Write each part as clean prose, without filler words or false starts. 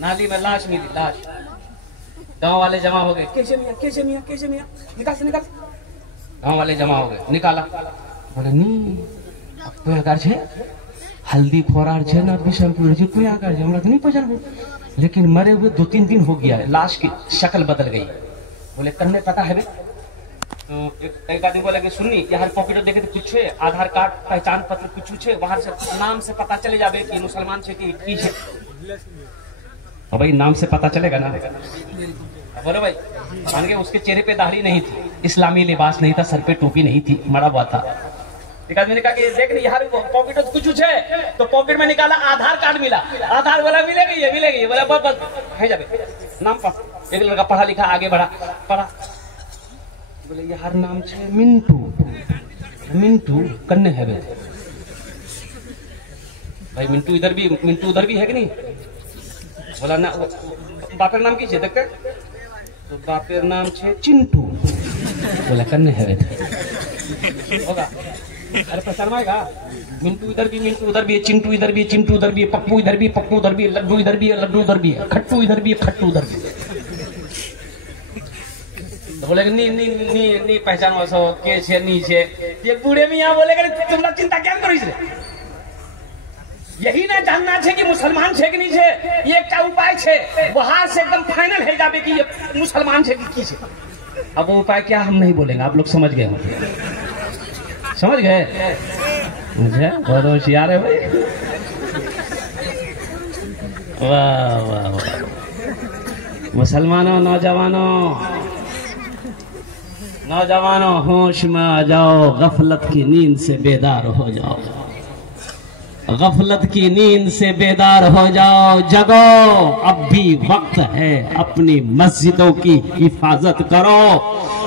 नाली में लाश मिली, लाश। गांव वाले जमा हो गए, कैसे मियां, कैसे मियां, कैसे मियां, निकाल से निकाल। गांव वाले जमा हो गए, निकाला। बोले नहीं कोई आकार छे, हल्दी फोरार छे ना बिशनपुर जी, कोई आकार छे हमरा नहीं पहचान, लेकिन मरे हुए 2-3 दिन हो गया है, लाश की शक्ल बदल गई। बोले करने पता है तो एक आदमी बोला कि सुननी यार पॉकेट देखे तो कुछ है, आधार कार्ड पहचान पत्र कुछ है, वहां से नाम से पता चले जावे कि मुसलमान छे कि छे। और भाई नाम से पता चलेगा ना। बोलो भाई मान के उसके चेहरे पे दाढ़ी नहीं थी, इस्लामी लिबास नहीं था, सर पे टोपी नहीं थी, मरा हुआ था। एक आदमी ने कहा कि देख नहीं यार पॉकेट तो कुछ है, तो पॉकेट में निकाला, आधार कार्ड मिला। आधार बोला मिलेगी ये मिलेगी, बोला बस है जावे नाम पढ़। एक लड़का पढ़ा लिखा आगे बढ़ा, पढ़ा, बोले यार नाम छे मिंटू, मिंटू कन्ने है भाई, मिंटू इधर भी मिंटू उधर भी है कि नहीं। बोला ना बापेर नाम की छे देखते, तो बापेर नाम छे चिंटू। बोला कन्ने है होगा, अरे पहचान आएगा। मिंटू इधर भी, मिंटू उधर भी है, चिंटू इधर भी, चिंटू उधर भी, पप्पू इधर भी, पप्पू उधर भी, लड्डू इधर भी है, लड्डू उधर भी है, खट्टू इधर भी है, खट्टू उधर भी है। तो बोले नहीं नहीं नहीं नहीं पहचान वैसा के छे नीचे। ये बूढ़े में यहाँ बोले तुम लोग चिंता क्या करो इसे, यही ना जानना छे कि मुसलमान छे कि नहीं छे, ये क्या उपाय छे, वहां से एकदम फाइनल है जावे कि ये मुसलमान छे कि छे। अब वो उपाय क्या हम नहीं बोलेंगे, आप लोग समझ गए होंगे, समझ गए मुझे, बहुत होशियार है भाई। वाह वाह वाह। मुसलमानों, नौजवानों होश में आ जाओ, गफलत की नींद से बेदार हो जाओ, गफलत की नींद से बेदार हो जाओ, जगो अब भी वक्त है, अपनी मस्जिदों की हिफाजत करो,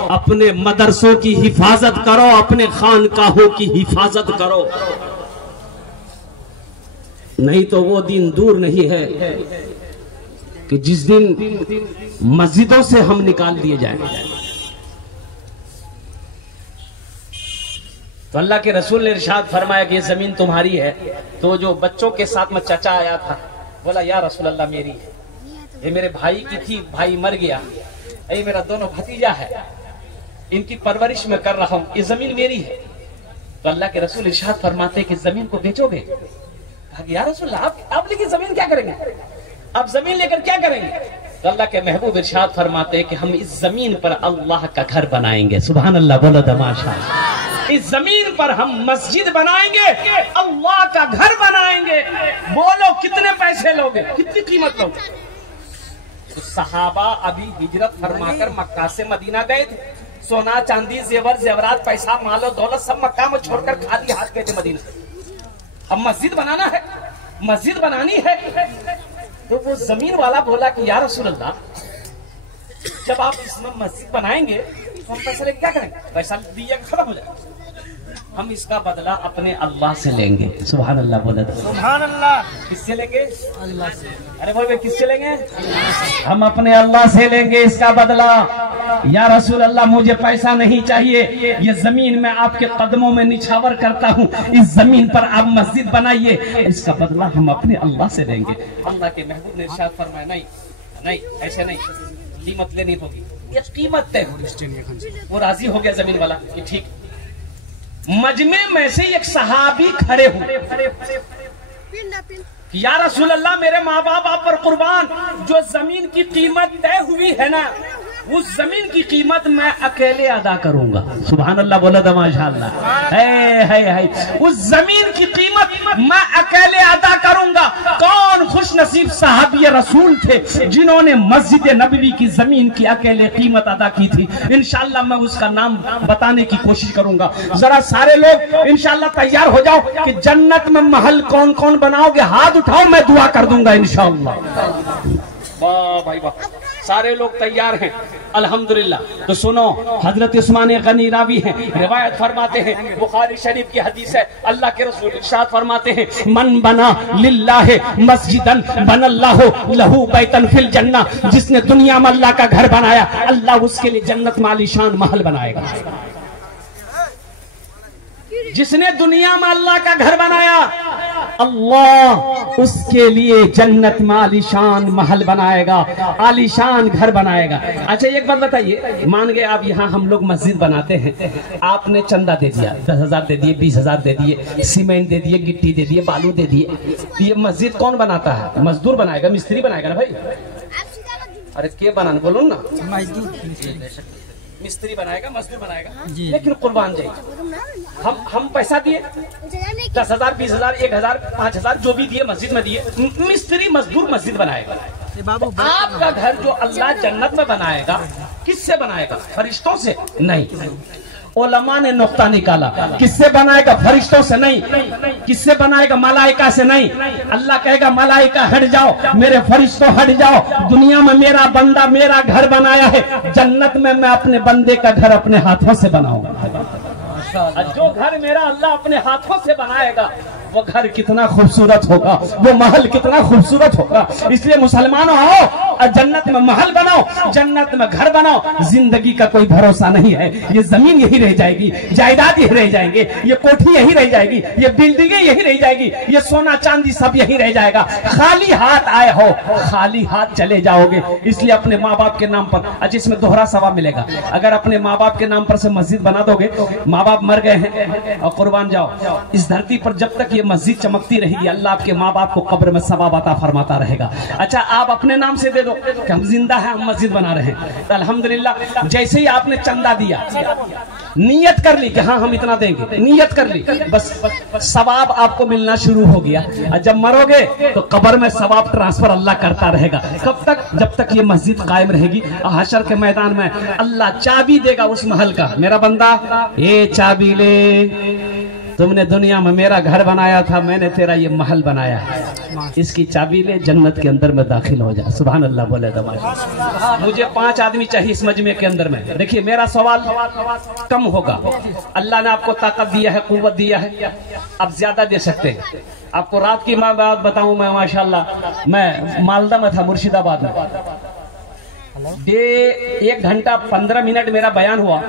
अपने मदरसों की हिफाजत करो, अपने खानकाहों की हिफाजत करो, नहीं तो वो दिन दूर नहीं है कि जिस दिन मस्जिदों से हम निकाल दिए जाएंगे। तो अल्लाह के रसूल ने इरशाद फरमाया कि ये जमीन तुम्हारी है। तो जो बच्चों के साथ में चाचा आया था, बोला या रसूल अल्लाह मेरी है, ये मेरे भाई की थी, भाई मर गया, ये मेरा दोनों भतीजा है, इनकी परवरिश में कर रहा हूँ, ये जमीन मेरी है। तो अल्लाह के रसूल इरशाद फरमाते कि जमीन को बेचोगे। कहा कि या रसूल आप लेकिन जमीन क्या करेंगे, आप जमीन लेकर क्या करेंगे। तो अल्लाह के महबूब इरशाद फरमाते कि हम इस जमीन पर अल्लाह का घर बनाएंगे। सुभान अल्लाह, बोलो तमाशा। इस जमीन पर हम मस्जिद बनाएंगे, अल्लाह का घर बनाएंगे। बोलो कितने पैसे लोगे, कितनी कीमत लोगे। तो सहाबा अभी हिजरत फरमाकर मक्का से मदीना गए थे, सोना चांदी जेवर जेवरात पैसा मालो दौलत सब मक्का में छोड़कर खाली हाथ गए थे मदीना। अब मस्जिद बनाना है, मस्जिद बनानी है। तो वो जमीन वाला बोला कि या रसूल अल्लाह जब आप इसमें मस्जिद बनाएंगे तो हम पैसा लेके क्या करेंगे, पैसा दिया खत्म हो जाएगा, हम इसका बदला अपने अल्लाह से लेंगे। सुभान अल्लाह, बोले सुभान अल्लाह। किससे लेंगे, अल्लाह से। अरे बोले किससे लेंगे, हम अपने अल्लाह से लेंगे इसका बदला। या रसूल अल्लाह मुझे पैसा नहीं चाहिए, ये जमीन में आपके कदमों में निछावर करता हूँ, इस जमीन पर आप मस्जिद बनाइए, इसका बदला हम अपने अल्लाह से लेंगे। अल्लाह के महबूब ने इरशाद फरमाया नहीं नहीं ऐसे नहीं, कीमत लेनी होगी, ये कीमत तय होगी। वो राजी हो गया जमीन वाला कि ठीक। मजमे में से एक सहाबी खड़े हुए, या रसूल अल्लाह मेरे माँ बाप आप पर कुर्बान, जो जमीन की कीमत तय हुई है ना, उस जमीन की कीमत मैं अकेले अदा करूंगा। सुभान अल्लाह, बोला था माशाअल्लाह। है उस जमीन की कीमत मैं अकेले अदा करूंगा। कौन खुश नसीब साहबी रसूल थे जिन्होंने मस्जिद नबवी की जमीन की अकेले कीमत अदा की थी। इंशाअल्लाह मैं उसका नाम बताने की कोशिश करूंगा। जरा सारे लोग इंशाअल्लाह तैयार हो जाओ कि जन्नत में महल कौन कौन बनाओगे, हाथ उठाओ, मैं दुआ कर दूंगा इंशाअल्लाह। वाह भाई वाह, सारे लोग तैयार हैं अल्हम्दुलिल्लाह। तो सुनो, हजरत उस्मान गनी रावी हैं, रिवायत फरमाते हैं, बुखारी शरीफ की हदीस है, अल्लाह के रसूल इरशाद फरमाते हैं, मन बना लिल्लाह मस्जिदन बनल्लाहु लहू बैतन फिल जन्ना। जिसने दुनिया में अल्लाह का घर बनाया, अल्लाह उसके लिए जन्नत में आलीशान महल बनाएगा। जिसने दुनिया में अल्लाह का घर बनाया, अल्लाह उसके लिए जन्नत में आलीशान महल बनाएगा, आलीशान घर बनाएगा। अच्छा एक बात बताइए, मान गए आप यहाँ हम लोग मस्जिद बनाते हैं, आपने चंदा दे दिया, 10,000 दे दिए, 20,000 दे दिए, सीमेंट दे दिए, गिट्टी दे दिए, बालू दे दिए, ये मस्जिद कौन बनाता है? मजदूर बनाएगा, मिस्त्री बनाएगा ना भाई। अरे के बनाना बोलो ना, मिस्त्री बनाएगा, मजदूर बनाएगा। लेकिन कुर्बान जाए हम पैसा दिए 10,000, 20,000, 1,000, 5,000 जो भी दिए मस्जिद में दिए, मिस्त्री मजदूर मस्जिद बनाएगा। आपका घर जो अल्लाह जन्नत में बनाएगा किससे बनाएगा? फरिश्तों से नहीं। उलमा ने नुक्ता निकाला, किससे बनाएगा? फरिश्तों से नहीं। किससे बनाएगा? मलाइका से नहीं। अल्लाह कहेगा मलाइका हट जाओ, मेरे फरिश्तों हट जाओ, दुनिया में मेरा बंदा मेरा घर बनाया है, जन्नत में मैं अपने बंदे का घर अपने हाथों से बनाऊंगा। जो घर मेरा अल्लाह अपने हाथों से बनाएगा वो घर कितना खूबसूरत होगा, वो महल कितना खूबसूरत होगा। इसलिए मुसलमानों आओ, जन्नत में महल बनाओ, जन्नत में घर बनाओ। जिंदगी का कोई भरोसा नहीं है, ये जमीन यही रह जाएगी, जायदाद यही रह जाएंगे, ये कोठी यही रह जाएगी, ये बिल्डिंगें यही रह जाएगी, ये सोना चांदी सब यही रह जाएगा। खाली हाथ आए हो, खाली हाथ चले जाओगे। इसलिए अपने माँ बाप के नाम पर, अच्छा इसमें दोहरा सवाब मिलेगा, अगर अपने माँ बाप के नाम पर से मस्जिद बना दोगे, माँ बाप मर गए हैं और कुर्बान जाओ, इस धरती पर जब तक मस्जिद चमकती रहेगी अल्लाह आपके माँ बाप को कब्र में सवाब अता फरमाता रहेगा। अच्छा आप अपने नाम से दे दो कि हम जिंदा हैं, हम मस्जिद बना रहे हैं, तो अल्हम्दुलिल्लाह जैसे ही आपने चंदा दिया, नियत कर ली कि हाँ हम इतना देंगे, नियत कर ली, बस सवाब आपको मिलना शुरू हो गया। और जब मरोगे तो कब्र में सवाब ट्रांसफर अल्लाह करता रहेगा। कब तक? जब तक ये मस्जिद कायम रहेगी। हशर के मैदान में अल्लाह चाबी देगा उस महल का, मेरा बंदा ये चाबी ले, तुमने दुनिया में मेरा घर बनाया था, मैंने तेरा ये महल बनाया है, इसकी चाबी ले, जन्नत के अंदर में दाखिल हो जा। सुभान अल्लाह बोले दमाश। मुझे 5 आदमी चाहिए इस मजमे के अंदर में। देखिए मेरा सवाल कम होगा, अल्लाह ने आपको ताकत दिया है, कुव्वत दिया है, आप ज्यादा दे सकते हैं। आपको रात की बात बताऊं, मैं माशाल्लाह मैं मालदा में था, मुर्शिदाबाद में, 1 घंटा 15 मिनट मेरा बयान हुआ।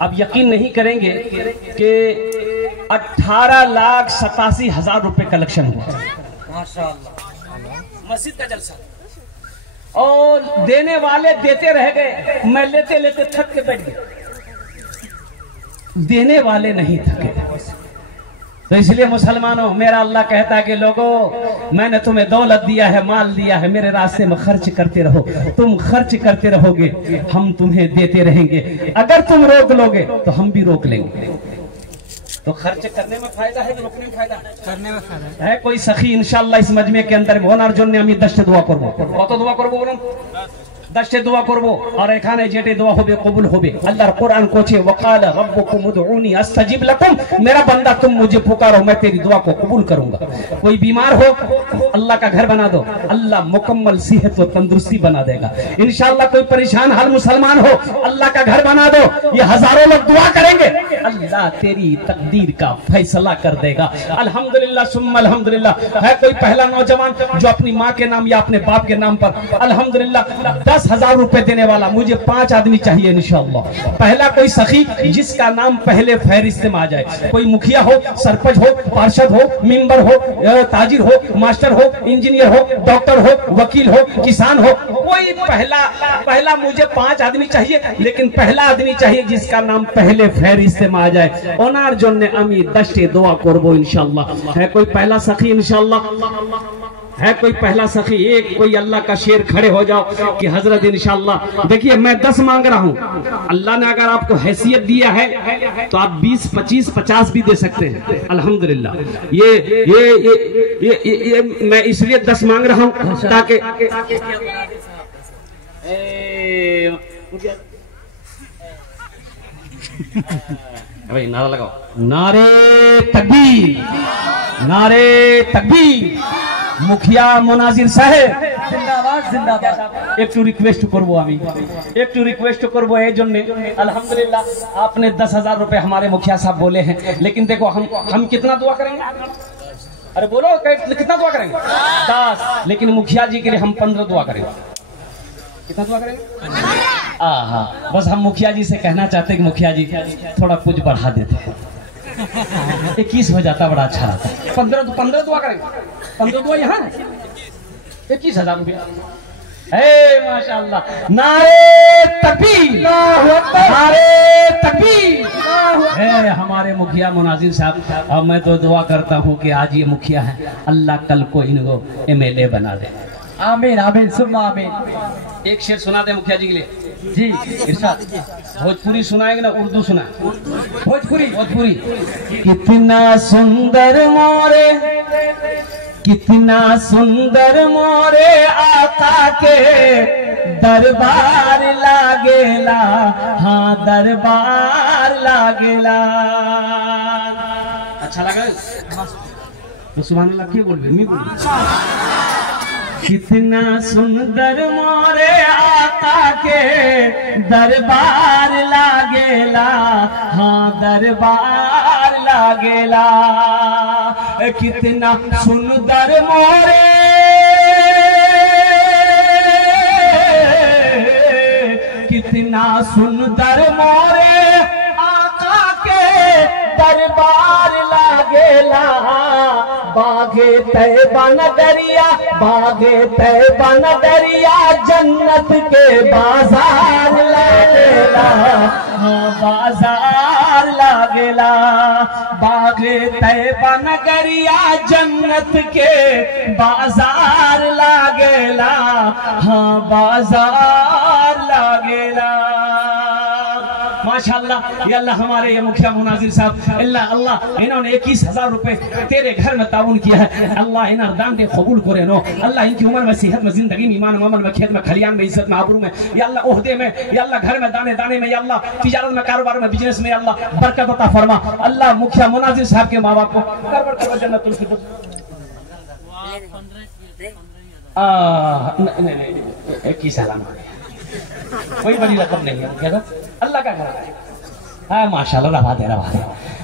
आप यकीन नहीं करेंगे कि 18,87,000 रुपए कलेक्शन हुआ। माशाअल्लाह, मस्जिद का जलसा। और देने वाले देते रह गए, मैं लेते लेते थक के बैठ गया, देने वाले नहीं थके। तो इसलिए मुसलमानों, मेरा अल्लाह कहता है कि लोगों मैंने तुम्हें दौलत दिया है, माल दिया है, मेरे रास्ते में खर्च करते रहो। तुम खर्च करते रहोगे, हम तुम्हें देते रहेंगे। अगर तुम रोक लोगे तो हम भी रोक लेंगे। तो खर्च करने में फायदा है कि रोकने में फायदा? करने में फायदा है। कोई सखी इंशाल्लाह इस मजमे के अंदर में होनार जन्य আমি 10 দোয়া করব। কত দোয়া করব বলুন? 10 দোয়া করব। আর এখানে যেটা দোয়া হবে কবুল হবে। আল্লাহর কোরআন কোছে ওয়াকালা রব্বুকুম উদউনি আস্তাজিব লাকুম, मेरा बंदा तुम मुझे पुकारो मैं तेरी दुआ को कबूल करूंगा। कोई बीमार हो अल्लाह का घर बना दो, अल्लाह मुकम्मल सेहत और तंदुरुस्ती बना देगा इंशाल्लाह। कोई परेशान हाल मुसलमान हो अल्लाह का घर बना दो, ये हजारों लोग दुआ करेंगे, अल्लाह तेरी तकदीर का फैसला कर देगा। अल्हम्दुलिल्लाह सुम्मा अल्हम्दुलिल्लाह। है कोई पहला नौजवान जो अपनी माँ के नाम या अपने बाप के नाम पर अल्हम्दुलिल्लाह 10,000 रुपए देने वाला? मुझे 5 आदमी चाहिए इंशाअल्लाह। पहला कोई सखी जिसका नाम पहले फहरिस्त में आ जाए, कोई मुखिया हो, सरपंच हो, पार्षद हो, मेंबर हो, ताजिर हो, मास्टर हो, इंजीनियर हो, डॉक्टर हो, वकील हो, किसान हो, कोई पहला मुझे 5 आदमी चाहिए, लेकिन पहला आदमी चाहिए जिसका नाम पहले फहरिस्त में आ जाए। ओनार जन्य আমি 10 দোয়া করব इंशाअल्लाह। है कोई पहला सखी इंशाअल्लाह? है कोई पहला सखी? एक कोई अल्लाह का शेर खड़े हो जाओ कि हजरत इंशाअल्लाह। देखिए मैं 10 मांग रहा हूँ, अल्लाह ने अगर आपको हैसियत दिया है तो आप 20, 25, 50 भी दे सकते हैं अल्हम्दुलिल्लाह। ये मैं इसलिए 10 मांग रहा हूँ ताकि भाई नारा लगाओ, नारे तकबीर, नारे तकबीर। मुखिया मुनाजिर साहेब जिंदाबाद जिंदाबाद। एक रिक्वेस्ट करबो, আমি एक रिक्वेस्ट करबो এই জন্য। अल्हम्दुलिल्लाह आपने 10,000 रुपए हमारे मुखिया साहब बोले हैं, लेकिन देखो हम कितना दुआ करेंगे? अरे बोलो कितना दुआ करेंगे? 10। लेकिन मुखिया जी के लिए हम 15 दुआ करेंगे। कितना दुआ करेंगे? बस हम मुखिया जी से कहना चाहते हैं कि मुखिया जी थोड़ा कुछ बढ़ा देते हैं। 21 हो जाता बड़ा अच्छा रहता। 15 दुआ करेंगे, 15 दुआ यहाँ 21,000 रुपया। माशाअल्लाह, नारे तकबीर, नारे तकबीर। हमारे मुखिया मुनाजिर साहब, अब मैं तो दुआ करता हूँ कि आज ये मुखिया है, अल्लाह कल को इनको MLA बना दे। आमीन आमीन सुम्मा आमीन। एक शेर सुना दे मुखिया जी के लिए। जी इरशाद। भोजपुरी सुनाएंगे ना उर्दू सुना? भोजपुरी। भोजपुरी। कितना सुंदर मोरे, कितना सुंदर मोरे आका के दरबार लागेला, हाँ दरबार लागेला। अच्छा लगा तो सुभान अल्लाह क्यों बोल रहे? कितना सुंदर मोरे आका के दरबार लागेला, हाँ दरबार लागेला। कितना सुंदर मोरे, कितना सुंदर मोरे आका के दरबार लागेला। बागे तैबा नगरिया, बागे तैबा नगरिया, जन्नत के बाजार लागेला, हाँ बाजार लागेला। बागे तैबा नगरिया, जन्नत के बाजार लागेला, हाँ बाजार लागेला। माशाअल्लाह, ये अल्लाह हमारे ये मुखिया मुनाजिर साहब, अल्लाह इन्होंने 21,000 रुपए तेरे घर में ताउन किया है। अल्लाह इन्हें दान के कबूल करे नो। अल्लाह इनकी उम्र में, सेहत में, जिंदगी में, ईमान में, अमल में, खेत में, खलियान में, इज्जत में, आबरू में, या अल्लाह ओहदे में, या अल्लाह घर में, दाने दाने में, या अल्लाह तिजारत में, कारोबार में, बिजनेस में, अल्लाह बरकत अता फरमा। अल्लाह मुखिया मुनाजिर साहब के माँ बाप को करवट जन्नतुल फिरदौस। नहीं 21,000 कोई बड़ी रकम नहीं है मुखिया, अल्लाह का घर है। हाँ माशाल्लाह, रवा दे रवा दे।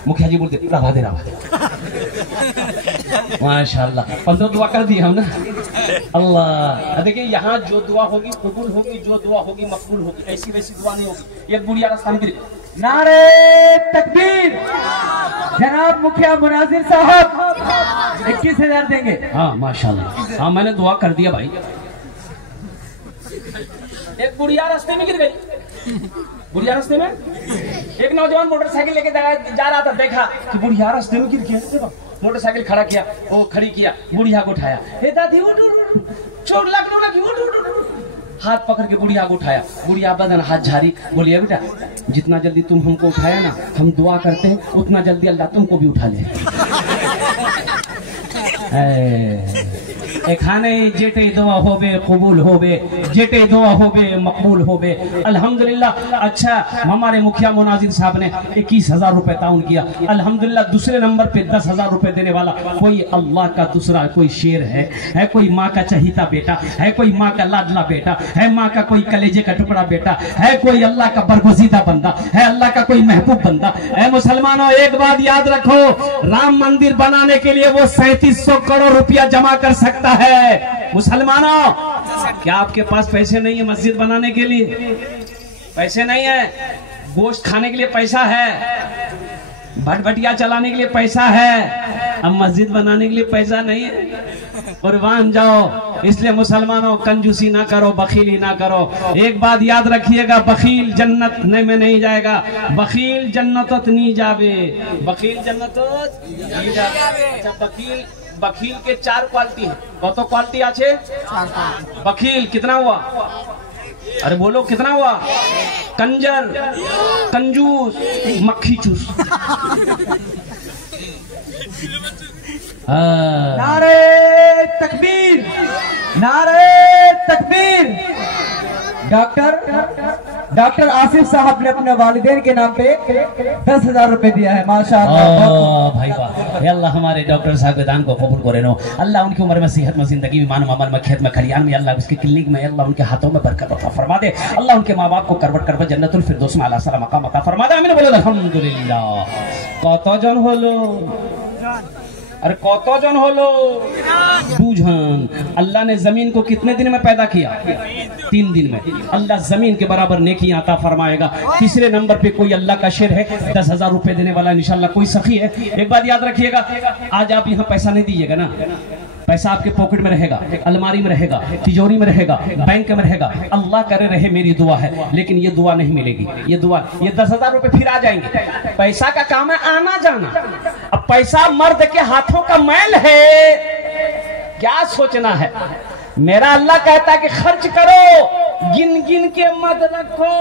मुखिया जी बोलते रवा दे रवा दे। माशाल्लाह, 15 दुआ कर दी हम ना। अल्लाह देखिए, यहाँ जो दुआ होगी कबूल होगी, जो दुआ होगी मकबूल होगी, ऐसी वैसी दुआ नहीं होगी। एक बुढ़िया रास्ता में नारे तकबीर। जनाब मुखिया मुनाजिर साहब 21,000 देंगे। हाँ माशाल्लाह, हाँ मैंने दुआ कर दिया भाई। एक बुढ़िया रास्ते में गिर गई। बुढ़िया रास्ते में एक नौजवान मोटरसाइकिल लेके जा रहा था, देखा कि बुढ़िया रास्ते में गिर गया। मोटरसाइकिल खड़ा किया, वो खड़ी किया, बुढ़िया को उठाया। हे दादी चोट लगी, हाथ पकड़ के बुढ़िया को उठाया। बुढ़िया बदन हाथ झारी, बोलिए बेटा जितना जल्दी तुम हमको उठाया ना, हम दुआ करते हैं उतना जल्दी अल्लाह तुमको भी उठा ले। खाने जेटे दुआ होबे कबूल होबे, जेटे दुआ होबे मकबूल होबे। अल्हम्दुलिल्लाह। अच्छा, हमारे मुखिया मुनाजिर साहब ने 21,000 रुपए ताउन किया। अल्हम्दुलिल्लाह। दूसरे नंबर पे 10,000 रुपए देने वाला कोई अल्लाह का दूसरा कोई शेर है कोई माँ का चहीता बेटा है, कोई माँ का लाडला बेटा है, माँ का कोई कलेजे का टुकड़ा बेटा है, कोई अल्लाह का बरगुज़ीदा बंदा है, अल्लाह का कोई महबूब बंदा है। मुसलमानों एक बात याद रखो, राम मंदिर बनाने के लिए वो 3700 करोड़ रुपया जमा कर सकता है। मुसलमानों, क्या आपके पास पैसे नहीं है मस्जिद बनाने के लिए? पैसे नहीं है। गोश्त खाने के लिए पैसा है, भटभटिया चलाने के लिए पैसा है, अब मस्जिद बनाने के लिए पैसा नहीं है। कुर्बान जाओ। इसलिए मुसलमानों कंजूसी ना करो, बखीली ना करो। एक बात याद रखिएगा, बखील जन्नत में नहीं जाएगा, बखील जन्नत नहीं जावे, बखील जन्नत नहीं जावे। अच्छा, बखील के 4 क्वालिटी है। कत क्वालिटी आछे? बखील कितना हुआ? अरे बोलो कितना हुआ? कंजर, कंजूस, मक्खी चूस। नारे तकबीर, नारे तकबीर। डॉक्टर आसिफ साहब ने अपने वालिदैन के नाम पे 10,000 रुपए दिया है। माशाअल्लाह भाई वाह। अल्लाह हमारे डॉक्टर साहब के दान को कबूल करे नो। अल्लाह उनकी उम्र में, सेहत में, जिंदगी में, मान अमल में, खेत में, खलियान में, अल्लाह उसकी क्लिनिक में, अल्लाह उनके हाथों में बरकत अता फरमा दे। अल्लाह उनके माँ बाप को करवट जन्नतुल फिरदौस में आला साला मकाम अता फरमा दे। आमीन बोलो अल्हम्दुलिल्लाह। कत जन हलो? अरे कतो जन हो लो बूझन। अल्लाह ने जमीन को कितने दिन में पैदा किया? 3 दिन में। अल्लाह जमीन के बराबर नेकी अता फरमाएगा। तीसरे नंबर पे कोई अल्लाह का शेर है 10,000 रुपए देने वाला इंशाल्लाह कोई सखी है। एक बात याद रखिएगा, आज आप यहाँ पैसा नहीं दीजिएगा ना, पैसा आपके पॉकेट में रहेगा, अलमारी में रहेगा, तिजोरी में रहेगा, बैंक में रहेगा। अल्लाह करे रहे मेरी दुआ है, लेकिन ये दुआ नहीं मिलेगी। ये 10,000 रुपए फिर आ जाएंगे। पैसा का काम है आना जाना। अब पैसा मर्द के हाथों का मैल है, क्या सोचना है। मेरा अल्लाह कहता है कि खर्च करो, गिन गिन के मत रखो।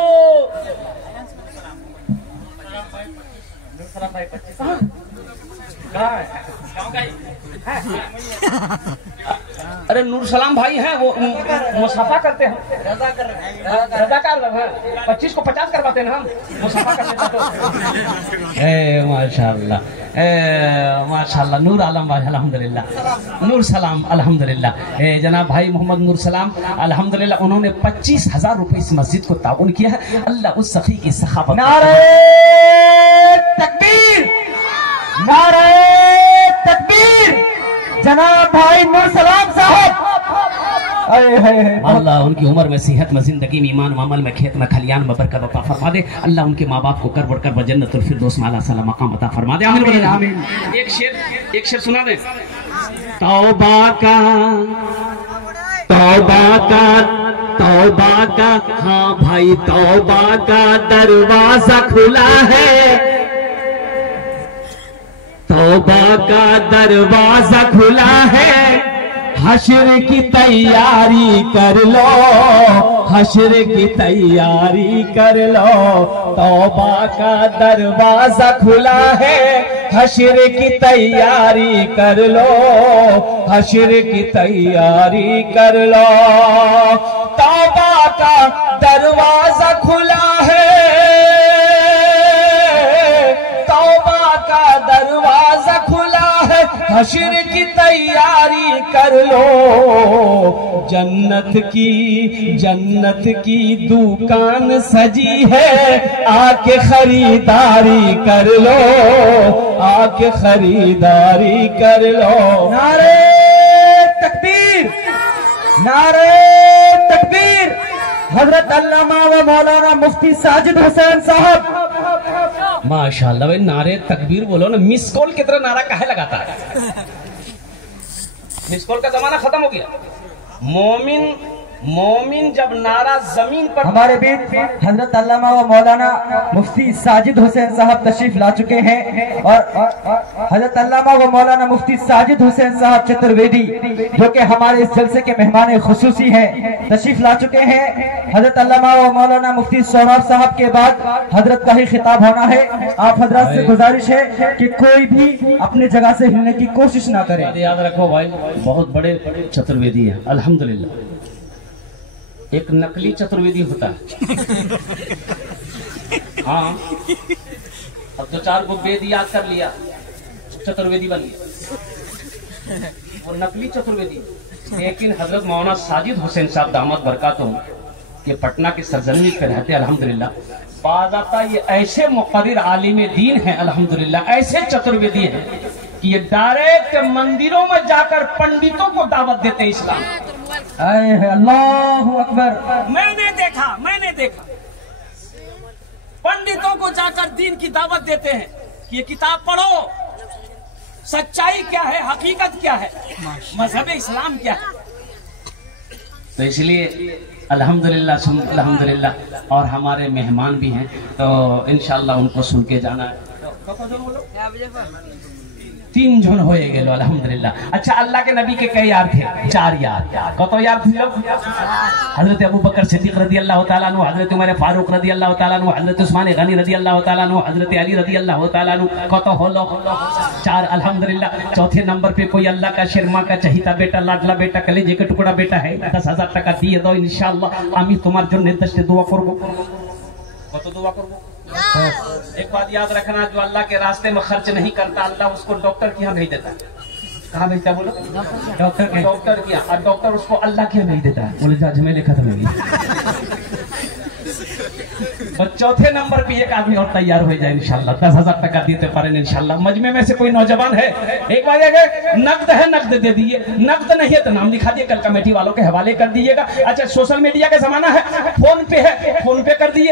अरे नूर सलाम भाई हैं, वो मुसाफा करते हैं, रजाकार लोग हैं। 25 को 50 करवाते हैं हम, मुसाफा करते हैं। माशाल्लाह, माशाल्लाह। नूर आलम भाई अल्हम्दुलिल्लाह, नूर सलाम अल्हम्दुलिल्लाह। जनाब भाई मोहम्मद नूर सलाम अल्हम्दुलिल्लाह, उन्होंने 25,000 रुपए इस मस्जिद को ताउन किया है। अल्लाह उस सखी की सखावत। नारे तकबीर, नारे तकबीर। जनाब भाई नूर सलाम साहब, अल्लाह उनकी उम्र में, सेहत में, जिंदगी में, ईमान अमल में, खेत में, खलियान में बरकत अता फरमा दे। अल्लाह उनके माँ बाप को कर बढ़कर जन्नतुल फिरदौस में आला साला मकाम अता फरमा दे। आमीन आमीन। एक शेर सुना दे। तौबा का, तौबा का, तौबा का, हाँ भाई तौबा का दरवाजा खुला है। तौबा का दरवाजा खुला है, हश्र की तैयारी कर लो, हश्र की तैयारी कर लो। तौबा का दरवाजा खुला है, हश्र की तैयारी कर लो, हश्र की तैयारी कर लो। तौबा का दरवाजा खुला है, तौबा का दरवाजा खुला है, हश्र की तैयारी कर लो। जन्नत की दुकान सजी है, आके खरीदारी कर लो, आके खरीदारी कर लो। नारे तकबीर, नारे तकबीर। हजरत अल्लामा व मौलाना मुफ्ती साजिद हुसैन साहब, माशाल्लाह। भाई नारे तकबीर बोलो ना, मिस कॉल की तरह नारा काहे लगाता है? मिस कॉल का जमाना खत्म हो गया। मोमिन जब नारा जमीन पर। हमारे बीच हजरत अल्लामा व मौलाना मुफ्ती साजिद हुसैन साहब तशरीफ ला चुके हैं, और हजरत अल्लामा व मौलाना मुफ्ती साजिद हुसैन साहब चतुर्वेदी, जो कि हमारे इस जलसे के मेहमान खुसूसी हैं, तशरीफ ला चुके हैं। हजरत अल्लामा व मौलाना मुफ्ती सोनाब साहब के बाद हजरत का ही खिताब होना है। आप हजरत से गुजारिश है कि कोई भी अपने जगह से हिलने की कोशिश ना करे। याद रखो भाई, बहुत बड़े चतुर्वेदी है अल्हम्दुलिल्लाह। एक नकली चतुर्वेदी होता है। हाँ, अब 2-4 को वेद याद कर लिया, चतुर्वेदी बन गया, वो नकली चतुर्वेदी। लेकिन हजरत मौलाना साजिद हुसैन साहब दामद बरकातुहू के पटना के सरजमी पे रहते अल्हम्दुलिल्लाह। बाज़ाता ये ऐसे मुक़र्रिर आलिम दीन है अल्हम्दुलिल्लाह, ऐसे चतुर्वेदी है कि ये डायरेक्ट मंदिरों में जाकर पंडितों को दावत देते हैं इस्लाम। अल्लाहु अकबर। मैंने देखा पंडितों को जाकर दीन की दावत देते हैं कि ये किताब पढ़ो, सच्चाई क्या है, हकीकत क्या है, मजहब इस्लाम क्या है। तो इसलिए अल्हम्दुलिल्लाह अल्हम्दुलिल्लाह। और हमारे मेहमान भी हैं, तो इंशाअल्लाह उनको सुन के जाना है। 3 जन हो गए अल्हम्दुलिल्लाह। अच्छा, अल्लाह के नबी के कई यार थे? 4 यार। कतो यार थे लोग? हजरत अबू बकर सिद्दीक रदी अल्लाह तआला अन्हु, हजरत उमर फारूक रदी अल्लाह तआला अन्हु, हजरत उस्मान गनी रदी अल्लाह तआला अन्हु, हजरत अली रदी अल्लाह तआला अन्हु। कतो हो लोग? 4 अल्हम्दुलिल्लाह। चौथे नंबर पे कोई अल्लाह का शर्मा का चहिता बेटा, लाडला बेटा, कलेजे का टुकड़ा बेटा है, 10,000 टाका दिए दो इंशाअल्लाह। आमी तुम्हार जो निर्दिष्ट दुआ करबो। कतो दुआ करबो? एक बात याद रखना, जो अल्लाह के रास्ते में खर्च नहीं करता, अल्लाह उसको डॉक्टर के यहाँ भेज देता है। कहाँ भेजता है बोलो? डॉक्टर के यहाँ। और डॉक्टर उसको अल्लाह के यहाँ भेज देता है, बोले जा झमेले खत्म हो गई। और चौथे नंबर पे एक आदमी और तैयार हो जाए इंशाल्लाह, 10,000 टका देते पारे इंशाल्लाह। मजमे में से कोई नौजवान है, एक बार नकद है नकद दे दिए, नकद नहीं है तो नाम लिखा दिए, कल कमेटी वालों के हवाले कर दीजिएगा। अच्छा सोशल मीडिया का जमाना है, फोन पे है फोन पे कर दिए,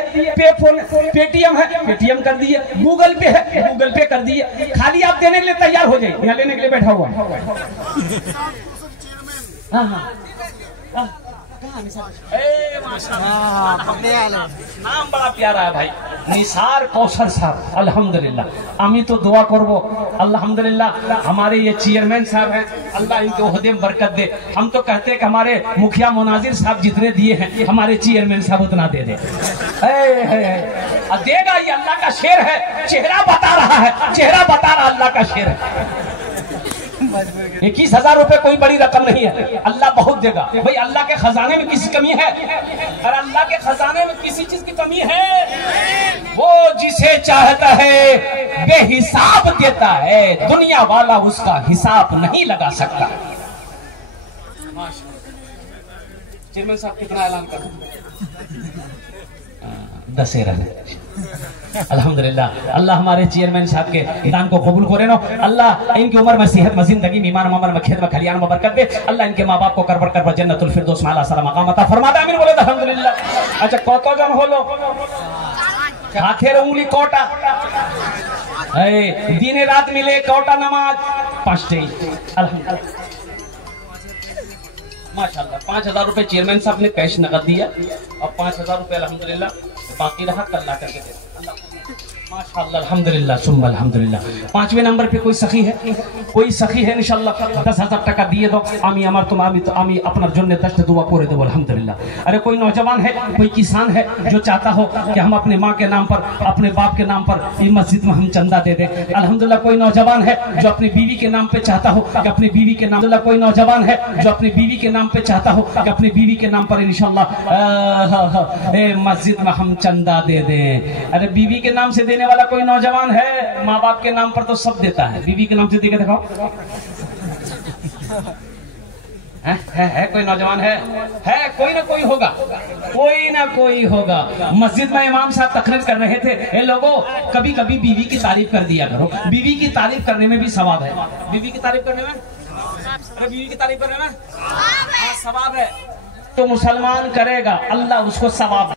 पेटीएम है पेटीएम कर दिए, गूगल पे है गूगल पे कर दिए। खाली आप देने के लिए तैयार हो जाए, यहाँ लेने के लिए बैठा हुआ नाम बड़ा प्यारा है भाई, निसार कौशल साहब। अल्हम्दुलिल्लाह आमी तो दुआ करबो अल्हम्दुलिल्लाह हमारे ये चेयरमैन साहब हैं, अल्लाह इनके ओहदे में बरकत दे। हम तो कहते हैं कि हमारे मुखिया मुनाजिर साहब जितने दिए हैं हमारे चेयरमैन साहब उतना दे दे। देगा, ये अल्लाह का शेर है, चेहरा बता रहा है, चेहरा बता रहा अल्लाह का शेर है। 21,000 रुपए कोई बड़ी रकम नहीं है, अल्लाह बहुत देगा भाई। अल्लाह के खजाने में किसी कमी है? और अल्लाह के खजाने में किसी चीज की कमी है? वो जिसे चाहता है बेहिसाब देता है, दुनिया वाला उसका हिसाब नहीं लगा सकता। चेयरमैन साहब कितना ऐलान कर 10 अल्हम्दुलिल्लाह। अल्लाह हमारे चेयरमैन साहब के दान को कबूल करे नो, अल्लाह इनकी उम्र में सेहत में जिंदगी में ईमान में खेत में खलियान में बरकत दे। अल्लाह इनके माँ बाप को कर बरकत जन्नतुल फिरदौस में आला सारा मकाम अता फरमा दे, आमीन बोले अल्हम्दुलिल्लाह। अच्छा कतो जन होलो हाथेर उंगली कोटा दिन रात मिले कोटा नमाज 5 अल्हम्दुलिल्लाह माशाल्लाह। 5,000 रुपए चेयरमैन साहब ने कैश नकद दिया और 5,000 रुपए अल्हम्दुलिल्लाह बाकी रहा कल ला करके दे माशाल्लाह अल्हम्दुलिल्लाह सुम्मा अल्हम्दुलिल्लाह। 5वें नंबर पे कोई सखी है, कोई सखी है इंशाल्लाह 10,000 टका दिए दो। आमी अमर तुम आमी अपना जन्ने दस्त दुआ करे दो अल्हम्दुलिल्लाह। अरे कोई नौजवान है, कोई किसान है जो चाहता हो कि हम अपने माँ के नाम पर अपने बाप के नाम पर ये मस्जिद में हम चंदा दे दें अल्हम्दुलिल्लाह। कोई नौजवान है जो अपनी बीवी के नाम पे चाहता हो कि अपनी बीवी के नाम, कोई नौजवान है जो अपनी बीवी के नाम पे चाहता हो कि अपनी बीवी के नाम पर इंशाल्लाह मस्जिद में हम चंदा दे दें। अरे बीवी के नाम से देने वाला कोई नौजवान है? माँ बाप के नाम पर तो सब देता है, बीवी के नाम से दे के दिखाओ। है कोई नौजवान है कोई ना कोई होगा, कोई ना कोई होगा। मस्जिद में इमाम साहब तकरीर कर रहे थे, ए लोगों कभी कभी बीवी की तारीफ कर दिया करो, बीवी की तारीफ करने में भी सवाब है। बीवी की तारीफ करने में, अरे बीवी की तारीफ करने में सवाब है। तो मुसलमान करेगा अल्लाह उसको सवाब